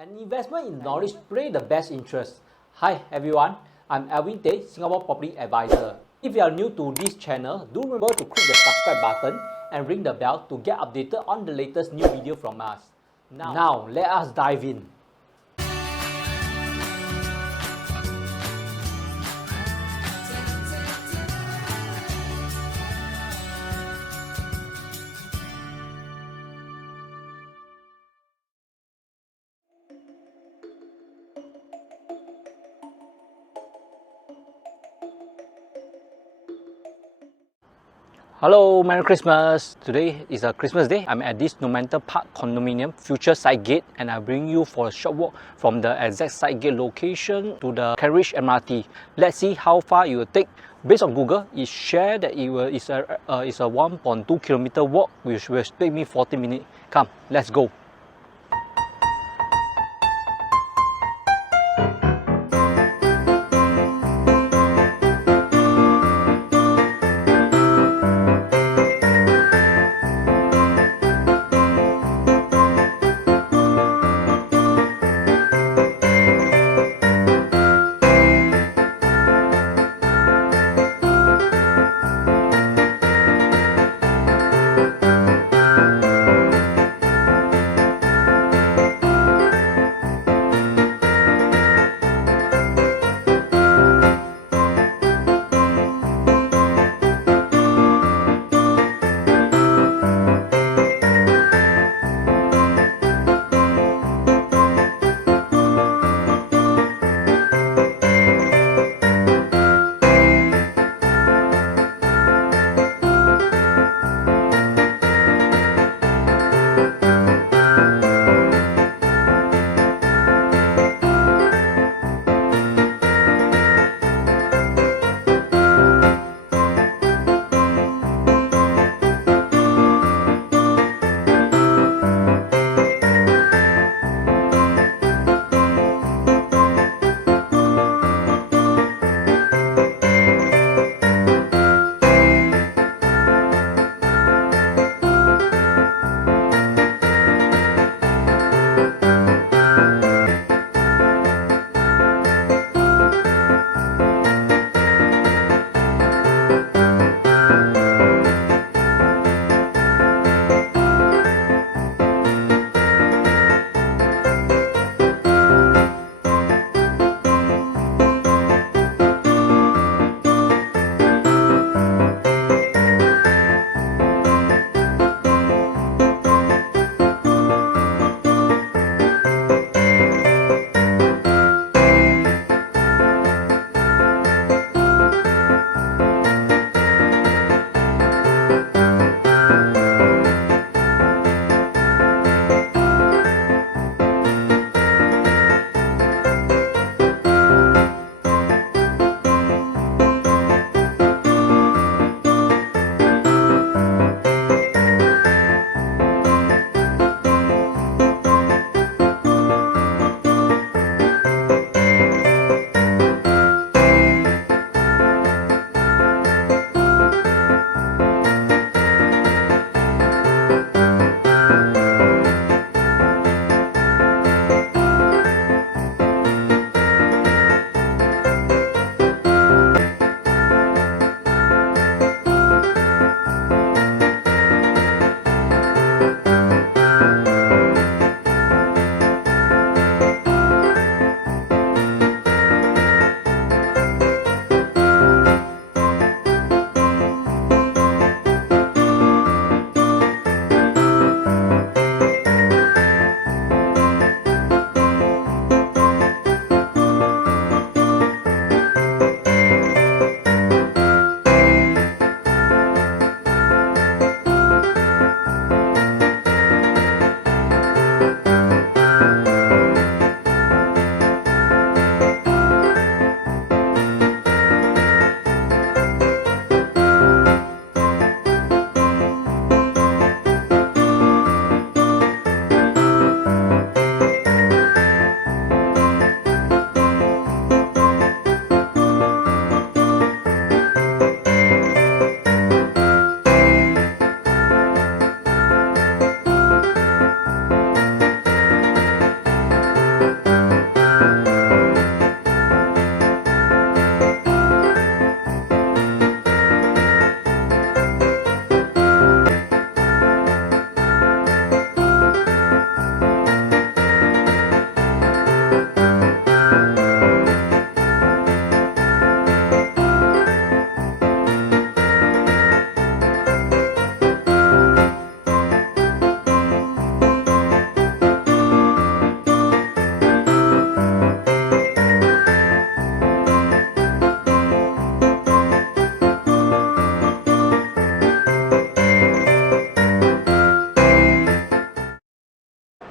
An investment in knowledge play the best interest. Hi everyone, I'm Alvin Tay, Singapore Property Advisor. If you are new to this channel, do remember to click the subscribe button and ring the bell to get updated on the latest new video from us. Now let us dive in. Hello, Merry Christmas! Today is a Christmas day. I'm at this Normanton Park Condominium Future Side Gate and I bring you for a short walk from the exact side gate location to the Kent Ridge MRT. Let's see how far it will take. Based on Google, it shared that it's a 1.2 kilometer walk, which will take me 40 minutes. Come, let's go.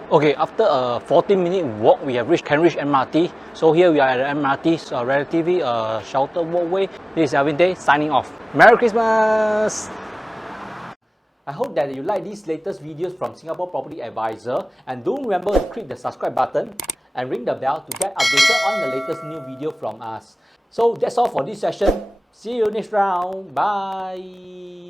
Okay, after a 14-minute walk, we have reached Kent Ridge MRT. So here we are at the MRT, so relatively sheltered walkway. This is Alvin Day signing off. Merry Christmas! I hope that you like these latest videos from Singapore Property Advisor, and don't remember to click the subscribe button and ring the bell to get updated on the latest new video from us. So that's all for this session. See you next round. Bye!